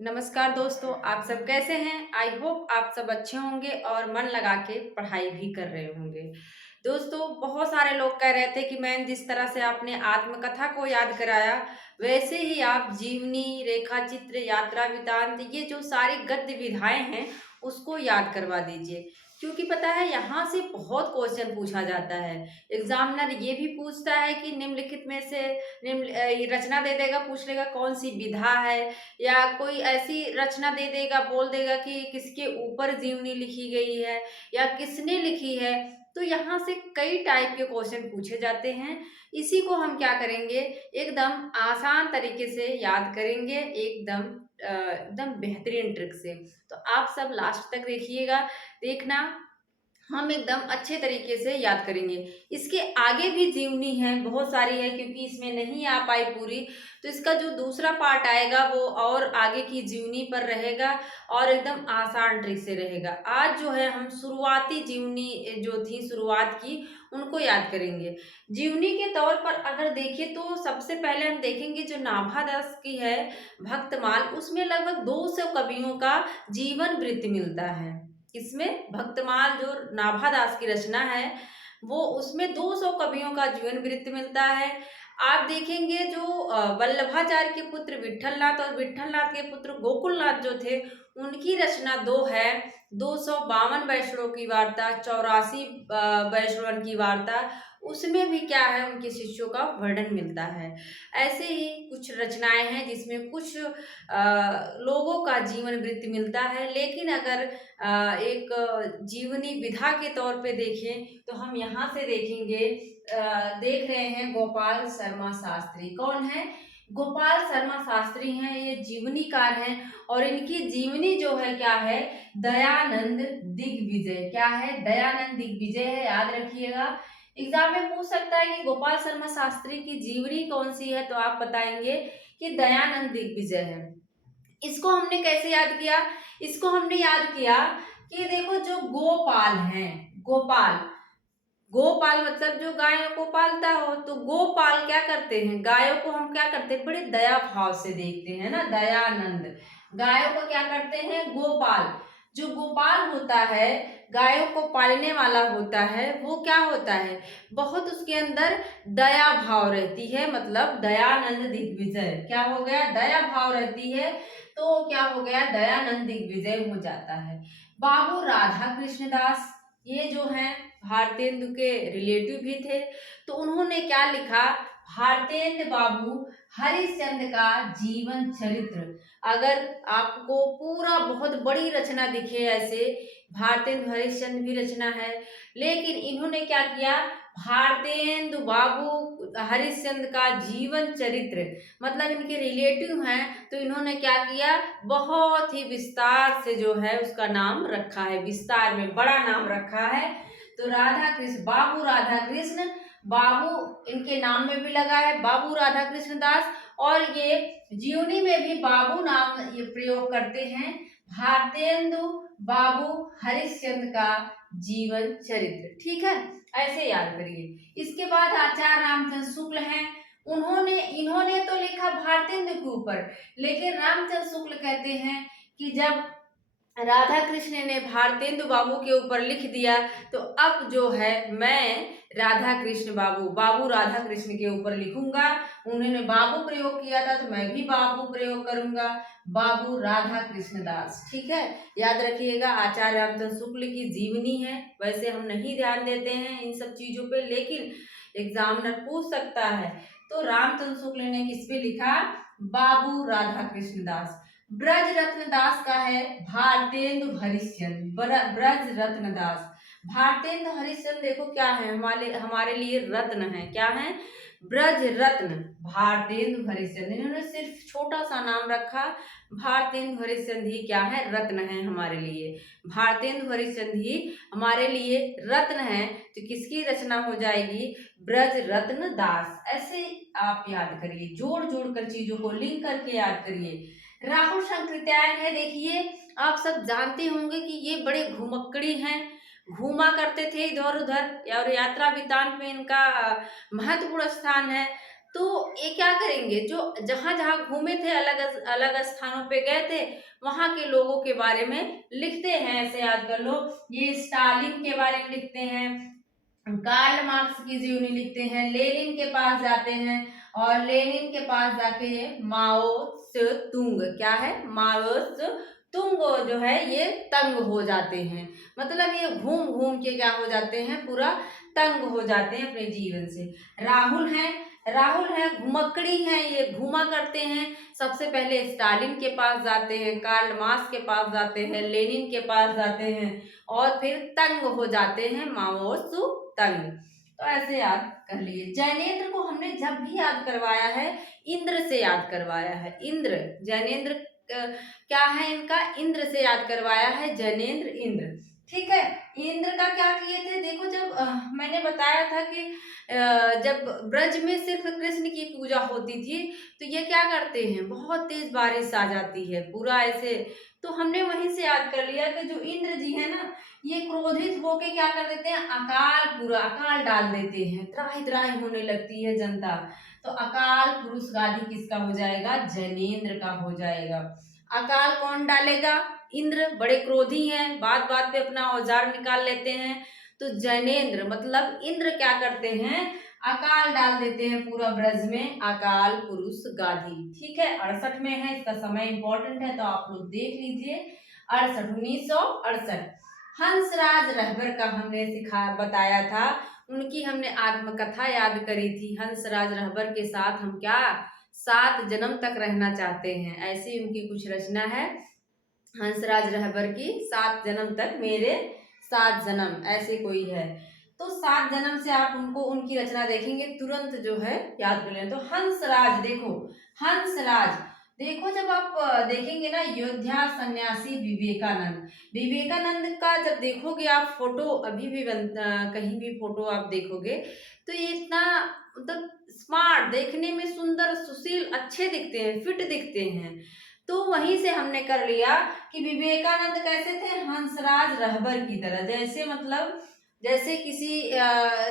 नमस्कार दोस्तों, आप सब कैसे हैं? आई होप आप सब अच्छे होंगे और मन लगा के पढ़ाई भी कर रहे होंगे। दोस्तों, बहुत सारे लोग कह रहे थे कि मैम जिस तरह से आपने आत्मकथा को याद कराया, वैसे ही आप जीवनी, रेखाचित्र, यात्रा वृत्तांत ये जो सारी गद्य विधाएँ हैं, उसको याद करवा दीजिए। क्योंकि पता है यहाँ से बहुत क्वेश्चन पूछा जाता है। एग्ज़ामिनर ये भी पूछता है कि निम्नलिखित में से ये रचना दे देगा, पूछ लेगा कौन-सी विधा है या कोई ऐसी रचना दे देगा, बोल देगा कि किसके ऊपर जीवनी लिखी गई है या किसने लिखी है। तो यहाँ से कई टाइप के क्वेश्चन पूछे जाते हैं। इसी को हम क्या करेंगे, एकदम आसान तरीके से याद करेंगे, एकदम बेहतरीन ट्रिक से। तो आप सब लास्ट तक देखना हम एकदम अच्छे तरीके से याद करेंगे। इसके आगे भी जीवनी है, बहुत सारी है क्योंकि इसमें नहीं आ पाई पूरी, तो इसका जो दूसरा पार्ट आएगा वो और आगे की जीवनी पर रहेगा और एकदम आसान ट्रिक से रहेगा। आज जो है हम शुरुआती जीवनी जो थी शुरुआत की, उनको याद करेंगे। जीवनी के तौर पर अगर देखें तो सबसे पहले हम देखेंगे जो नाभादास की है भक्तमाल, उसमें लगभग 200 कवियों का जीवन वृत्त मिलता है। इसमें भक्तमाल जो नाभादास की रचना है, वो उसमें 200 कवियों का जीवन वृत्त मिलता है। आप देखेंगे जो वल्लभाचार्य के पुत्र विट्ठलनाथ और विट्ठलनाथ के पुत्र गोकुलनाथ जो थे, उनकी रचना 2 है। 252 वैष्णवों की वार्ता, 84 वैष्णवन की वार्ता, उसमें भी क्या है उनके शिष्यों का वर्णन मिलता है। ऐसे ही कुछ रचनाएँ हैं जिसमें कुछ लोगों का जीवन वृत्त मिलता है, लेकिन अगर एक जीवनी विधा के तौर पे देखें तो हम यहाँ से देख रहे हैं गोपाल शर्मा शास्त्री। कौन है? गोपाल शर्मा शास्त्री हैं, ये जीवनीकार हैं और इनकी जीवनी जो है क्या है, दयानंद दिग्विजय। क्या है? दयानंद दिग्विजय है, याद रखिएगा। एग्जाम में पूछ सकता है कि गोपाल शर्मा शास्त्री की जीवनी कौन सी है, तो आप बताएंगे कि दयानंद दिग्विजय है। इसको हमने कैसे याद किया? इसको हमने याद किया कि देखो जो गोपाल हैं, गोपाल, गोपाल मतलब जो गायों को पालता हो, तो गोपाल क्या करते हैं, गायों को हम क्या करते हैं, बड़े दया भाव से देखते हैं ना, दयानंद। गायों को क्या करते हैं, गोपाल। जो गोपाल होता है, गायों को पालने वाला होता है, वो क्या होता है, बहुत उसके अंदर दया भाव रहती है, मतलब दयानंद दिग्विजय क्या हो गया, दया भाव रहती है, तो क्या हो गया, दयानंद दिग्विजय हो जाता है। बाबू राधा कृष्ण दास, ये जो हैं भारतेंदु के रिलेटिव भी थे, तो उन्होंने क्या लिखा, भारतेंद्र बाबू हरिश्चंद्र का जीवन चरित्र। अगर आपको पूरा बहुत बड़ी रचना दिखे ऐसे, भारतेंदु हरिश्चंद्र भी रचना है, लेकिन इन्होंने क्या किया, भारतेंदु बाबू हरिश्चंद्र का जीवन चरित्र, मतलब इनके रिलेटिव हैं, तो इन्होंने क्या किया, बहुत ही विस्तार से जो है उसका नाम रखा है, विस्तार में बड़ा नाम रखा है। तो राधा कृष्ण, बाबू राधा कृष्ण, बाबू इनके नाम में भी लगा है, बाबू राधा कृष्ण दास, और ये जीवनी में भी बाबू नाम ये प्रयोग करते हैं, भारतेंदु बाबू हरिश्चंद्र का जीवन चरित्र। ठीक है, ऐसे याद करिए। इसके बाद आचार्य रामचंद्र शुक्ल हैं, उन्होंने इन्होंने तो लिखा भारतेंदु के ऊपर, लेकिन रामचंद्र शुक्ल कहते हैं कि जब राधा कृष्ण ने भारतेंदु बाबू के ऊपर लिख दिया, तो अब जो है मैं राधा कृष्ण बाबू, बाबू राधा कृष्ण के ऊपर लिखूंगा। उन्होंने बाबू प्रयोग किया था, तो मैं भी बाबू प्रयोग करूंगा, बाबू राधा कृष्ण दास। ठीक है, याद रखिएगा। आचार्य रामचंद्र शुक्ल की जीवनी है, वैसे हम नहीं ध्यान देते हैं इन सब चीजों पे, लेकिन एग्जामिनर पूछ सकता है। तो रामचंद्र शुक्ल ने किस पे लिखा, बाबू राधा कृष्ण दास। ब्रज रत्न दास का है भारतेंदु हरिश्चंद्र, ब्रज रत्न दास। भारतेंदु हरिश्चंद्र देखो क्या है, हमारे हमारे लिए रत्न है, क्या है, ब्रज रत्न भारतेंदु हरिश्चंद्र। इन्होंने सिर्फ छोटा सा नाम रखा, भारतेंदु हरिश्चंद्र ही क्या है, रत्न है हमारे लिए, भारतेंदु हरिश्चंद्र ही हमारे लिए रत्न है। तो किसकी रचना हो जाएगी, ब्रज रत्न दास। ऐसे आप याद करिए, जोड़ जोड़ कर चीजों को लिंक करके याद करिए। राहुल शंकरित्यायन है, देखिए आप सब जानते होंगे कि ये बड़े घुमक्कड़ी हैं, घूमा करते थे इधर उधर, और यात्रा वृत्तांत में इनका महत्वपूर्ण स्थान है। तो ये क्या करेंगे, जो जहाँ-जहाँ घूमे थे, अलग स्थानों पे गए थे, वहाँ के लोगों के बारे में लिखते हैं। ऐसे याद कर लो, ये स्टालिन के बारे में लिखते हैं, कार्ल मार्क्स की जीवनी लिखते हैं, लेनिन के पास जाते हैं और लेनिन के पास जाके ये माओ से तुंग, क्या है, माओ से तुंग जो है ये तंग हो जाते हैं। मतलब ये घूम घूम के क्या हो जाते हैं, पूरा तंग हो जाते हैं अपने जीवन से। राहुल है, राहुल है घुमक्कड़ी है, ये घूमा करते हैं। सबसे पहले स्टालिन के पास जाते हैं, कार्ल मार्क्स के पास जाते हैं, लेनिन के पास जाते हैं और फिर तंग हो जाते हैं, माओ सु तंग। तो ऐसे याद कर लिए। जैनेन्द्र को हमने जब भी याद करवाया है, इंद्र से याद करवाया है। इंद्र, जैनेन्द्र क्या है इनका, इंद्र से याद करवाया है, जैनेन्द्र इंद्र। ठीक है, इंद्र का क्या किए थे, देखो जब मैंने बताया था कि जब ब्रज में सिर्फ कृष्ण की पूजा होती थी, तो ये क्या करते हैं, बहुत तेज बारिश आ जाती है पूरा ऐसे, तो हमने वहीं से याद कर लिया कि जो इंद्र जी है ना, ये क्रोधित होके क्या कर देते हैं, अकाल, पूरा अकाल डाल देते हैं, त्राहि त्राहि होने लगती है जनता। तो अकाल पुरुष गादी किसका हो जाएगा, जैनेन्द्र का हो जाएगा। अकाल कौन डालेगा, इंद्र, बड़े क्रोधी हैं, बात बात पे अपना औजार निकाल लेते हैं। तो जैनेन्द्र मतलब इंद्र क्या करते हैं, अकाल डाल देते हैं पूरा ब्रज में, अकाल पुरुष गाधी। ठीक है, 68 में है, इसका समय इंपॉर्टेंट है तो आप लोग देख लीजिए। 68, 1968। हंसराज रहबर का हमने बताया था, उनकी हमने आत्मकथा याद करी थी। हंसराज रहबर के साथ हम क्या 7 जन्म तक रहना चाहते हैं, ऐसी उनकी कुछ रचना है हंसराज रहबर की। 7 जन्म तक मेरे 7 जन्म, ऐसे कोई है। तो 7 जन्म से आप उनको, उनकी रचना देखेंगे तुरंत जो है याद कर लें। तो हंसराज, देखो हंसराज, देखो जब आप देखेंगे ना, योद्धा सन्यासी विवेकानंद, विवेकानंद का जब देखोगे आप फोटो, अभी भी कहीं भी फोटो आप देखोगे तो ये इतना मतलब स्मार्ट, देखने में सुंदर, सुशील, अच्छे दिखते हैं, फिट दिखते हैं। तो वहीं से हमने कर लिया कि विवेकानंद कैसे थे, हंसराज रहबर की तरह। जैसे मतलब जैसे किसी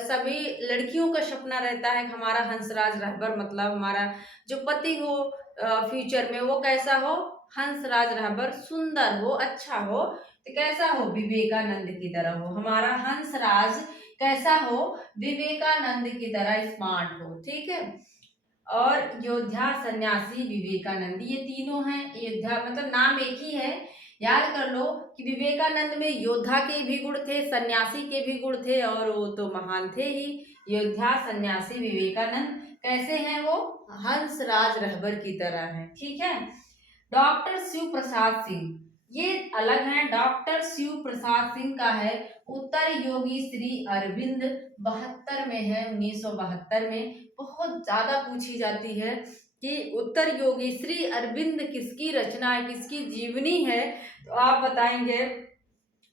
सभी लड़कियों का सपना रहता है कि हमारा हंसराज रहबर, मतलब हमारा जो पति हो फ्यूचर में वो कैसा हो, हंसराज रहबर, सुंदर हो, अच्छा हो। तो कैसा हो, विवेकानंद की तरह हो। हमारा हंसराज कैसा हो, विवेकानंद की तरह स्मार्ट हो। ठीक है, और योद्धा, सन्यासी, विवेकानंद, ये तीनों हैं। योद्धा मतलब नाम एक ही है, याद कर लो कि विवेकानंद में योद्धा के भी गुण थे, सन्यासी के भी गुण थे, और वो तो महान थे ही। योद्धा, सन्यासी, विवेकानंद कैसे हैं वो, हंसराज रहबर की तरह हैं। ठीक है, डॉक्टर शिव प्रसाद सिंह, ये अलग हैं। डॉक्टर शिव प्रसाद सिंह का है उत्तर योगी श्री अरविंद, 72 में है, 1972 में। बहुत ज्यादा पूछी जाती है कि उत्तर योगी श्री अरविंद किसकी रचना है, किसकी जीवनी है, तो आप बताएंगे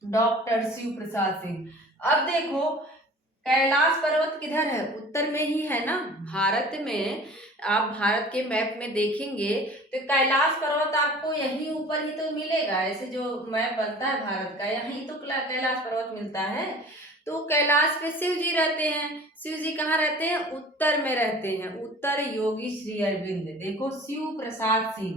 डॉक्टर शिव प्रसाद सिंह। अब देखो कैलाश पर्वत किधर है, उत्तर में ही है ना, भारत में। आप भारत के मैप में देखेंगे तो कैलाश पर्वत आपको यहीं ऊपर ही तो मिलेगा, ऐसे जो मैप बनता है भारत का, यहीं तो कैलाश पर्वत मिलता है। तो कैलाश पे शिव जी रहते हैं। शिव जी कहाँ रहते हैं, उत्तर में रहते हैं, उत्तर योगी श्री अरविंद। देखो शिव प्रसाद सिंह,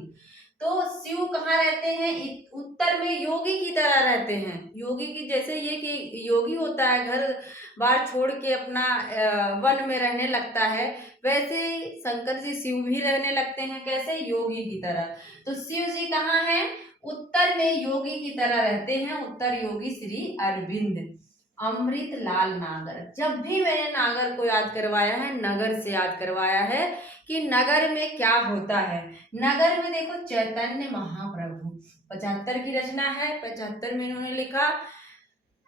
तो शिव कहाँ रहते हैं, उत्तर में, योगी की तरह रहते हैं। योगी की जैसे ये कि योगी होता है घर बार छोड़ के अपना वन में रहने लगता है, वैसे शंकर जी शिव भी रहने लगते हैं, कैसे, योगी की तरह। तो शिव जी कहाँ हैं, उत्तर में, योगी की तरह रहते हैं, उत्तर योगी श्री अरविंद। अमृतलाल नागर, जब भी मैंने नागर को याद करवाया है, नगर से याद करवाया है कि नगर में क्या होता है। नगर में देखो चैतन्य महाप्रभु, 75 की रचना है, 75 में इन्होंने लिखा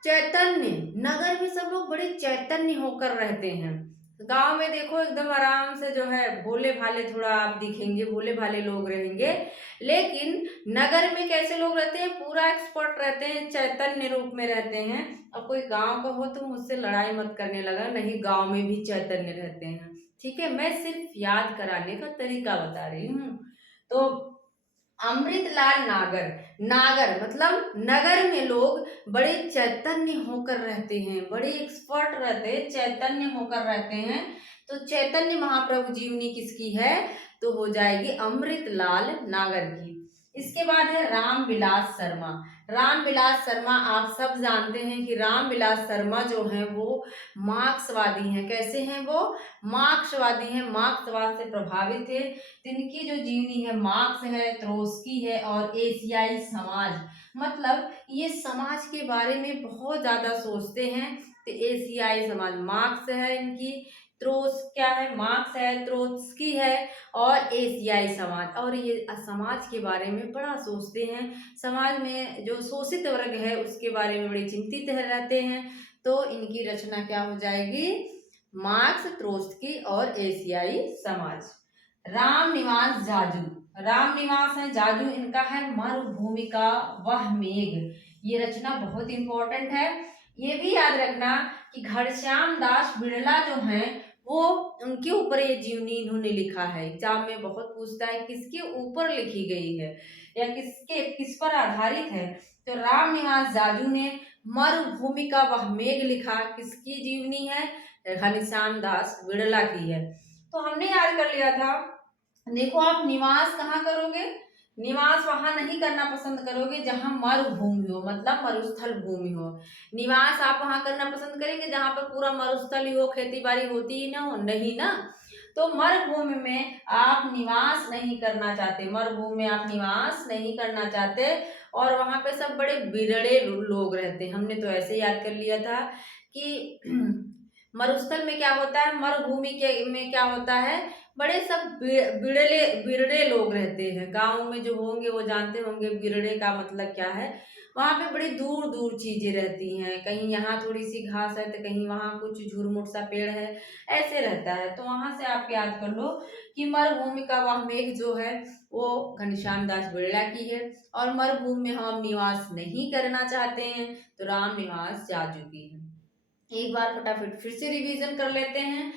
चैतन्य। नगर में सब लोग बड़े चैतन्य होकर रहते हैं। गांव में देखो एकदम आराम से जो है भोले भाले, थोड़ा आप दिखेंगे भोले भाले लोग रहेंगे, लेकिन नगर में कैसे लोग रहते हैं, पूरा एक्सपर्ट रहते हैं, चैतन्य रूप में रहते हैं। अब कोई गांव का हो तो मुझसे लड़ाई मत करने लगा, नहीं, गांव में भी चैतन्य रहते हैं। ठीक है, मैं सिर्फ याद कराने का तरीका बता रही हूँ। तो अमृतलाल नागर, नागर मतलब नगर में लोग बड़े चैतन्य होकर रहते हैं, बड़े एक्सपर्ट रहते हैं, चैतन्य होकर रहते हैं। तो चैतन्य महाप्रभु जीवनी किसकी है? तो हो जाएगी अमृतलाल नागर की। इसके बाद है रामविलास शर्मा। रामविलास शर्मा, आप सब जानते हैं कि रामविलास शर्मा जो हैं वो मार्क्सवादी हैं। कैसे हैं वो? मार्क्सवादी हैं, मार्क्सवाद से प्रभावित थे। इनकी जो जीवनी है मार्क्स है, त्रोस्की है और एशियाई समाज, मतलब ये समाज के बारे में बहुत ज़्यादा सोचते हैं। तो एशियाई समाज मार्क्स है इनकी, त्रोस क्या है, मार्क्स है, त्रोत्स्की है और एशियाई समाज, और ये समाज के बारे में बड़ा सोचते हैं। समाज में जो शोषित वर्ग है उसके बारे में बड़े चिंतित रहते हैं। तो इनकी रचना क्या हो जाएगी? मार्क्स, त्रोत्स्की और एशियाई समाज। रामनिवास जाजू। रामनिवास है जाजू, इनका है मरुभूमि का वह मेघ। ये रचना बहुत इंपॉर्टेंट है। ये भी याद रखना कि घनश्याम दास बिड़ला जो हैं वो, उनके ऊपर ये जीवनी इन्होंने लिखा है। एग्जाम में बहुत पूछता है किसके ऊपर लिखी गई है या किस पर आधारित है। तो रामनिवास जाजू ने मरुभूमि का वह मेघ लिखा। किसकी जीवनी है? घनश्याम दास बिड़ला की है। तो हमने याद कर लिया था। देखो, आप निवास कहाँ करोगे? निवास वहां नहीं करना पसंद करोगे जहां मरुभूमि हो, मतलब मरुस्थल भूमि हो। निवास आप वहां करना पसंद करेंगे जहां पर पूरा मरुस्थल ही हो, खेती बाड़ी होती ही ना हो, नहीं ना। तो मरुभूमि में आप निवास नहीं करना चाहते, मरुभूमि में आप निवास नहीं करना चाहते और वहां पे सब बड़े बिरड़े लोग रहते हैं। हमने तो ऐसे याद कर लिया था कि मरुस्थल में क्या होता है, मरुभूमि के में क्या होता है, बड़े सब बिरले बिरड़े लोग रहते हैं। गाँव में जो होंगे वो जानते होंगे बिरड़े का मतलब क्या है। वहाँ पे बड़ी दूर दूर चीजें रहती हैं, कहीं यहाँ थोड़ी सी घास है तो कहीं वहाँ कुछ झुरमुट सा पेड़ है, ऐसे रहता है। तो वहां से आप याद कर लो कि मरुभूमि का वह मेघ जो है वो घनश्याम दास बिड़ला की है। और मरुभूमि में हम निवास नहीं करना चाहते हैं तो रामनिवास जाजू की है। एक बार फटाफट फिर से रिवीजन कर लेते हैं।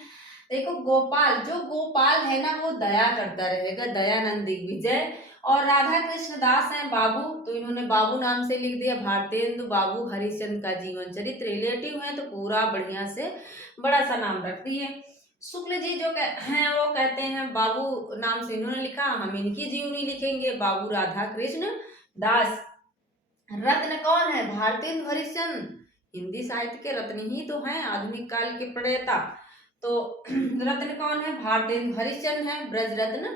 देखो, गोपाल, जो गोपाल है ना वो दया करता रहेगा, दयानंद दिग्विजय। और राधा कृष्ण दास हैं बाबू, तो इन्होंने बाबू नाम से लिख दिया। भारतेंदु बाबू हरिश्चंद्र का जीवन चरित्र, रिलेटिव है तो पूरा बढ़िया से बड़ा सा नाम रख दिए। शुक्ल जी जो हैं वो कहते हैं बाबू नाम से इन्होंने लिखा, हम इनकी जीवनी लिखेंगे, बाबू राधा कृष्ण दास। रत्न कौन है? भारतेंदु हरिश्चंद्र, हिंदी साहित्य के रत्न ही तो हैं, आधुनिक काल के प्रणेता। तो रत्न कौन है? भारतेंदु हरिश्चंद्र है, ब्रज रत्न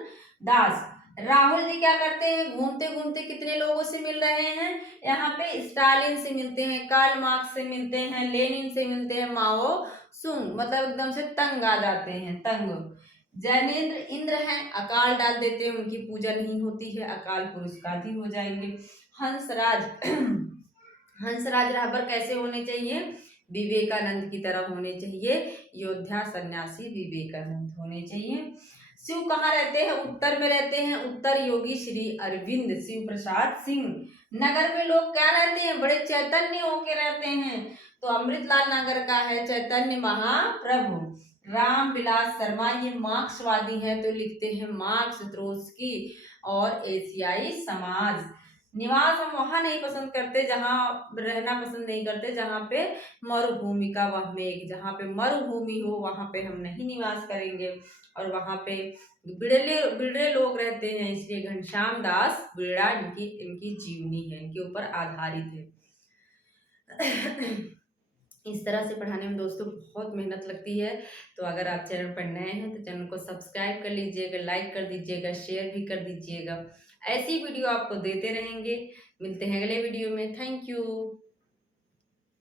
दास। राहुल जी क्या करते हैं? घूमते घूमते कितने लोगों से मिल रहे हैं? यहाँ पे स्टालिन से मिलते हैं, कार्ल मार्क्स से मिलते हैं, लेनिन से मिलते हैं, माओ सुंग, मतलब एकदम से तंग आ जाते हैं, तंग। जैनेन्द्र इंद्र हैं, अकाल डाल देते हैं, उनकी पूजा नहीं होती है, अकाल पुरुष का भी हो जाएंगे। हंसराज हंसराज राहबर कैसे होने चाहिए? विवेकानंद की तरह होने चाहिए, योद्धा सन्यासी विवेकानंद होने चाहिए। शिव कहाँ रहते हैं? उत्तर में रहते हैं, उत्तर योगी श्री अरविंद शिव प्रसाद सिंह। नगर में लोग क्या रहते हैं? बड़े चैतन्य होके रहते हैं, तो अमृतलाल नगर का है चैतन्य महाप्रभु। राम विलास शर्मा ये मार्क्सवादी हैं, तो लिखते हैं मार्क्स, त्रोत्स्की और एशियाई समाज। निवास हम वहां नहीं पसंद करते, जहां रहना पसंद नहीं करते जहां पे मरुभूमि का वह मेघ, जहां पे मरुभूमि हो वहां पे हम नहीं निवास करेंगे और वहां पे बिड़ले बिड़ले लोग रहते हैं, इसलिए घनश्याम दास बिड़ला इनकी इनकी जीवनी है, इनके ऊपर आधारित है। इस तरह से पढ़ाने में दोस्तों बहुत मेहनत लगती है। तो अगर आप चैनल पर नए हैं तो चैनल को सब्सक्राइब कर लीजिएगा, लाइक कर दीजिएगा, शेयर भी कर दीजिएगा। ऐसी वीडियो आपको देते रहेंगे। मिलते हैं अगले वीडियो में। Thank you.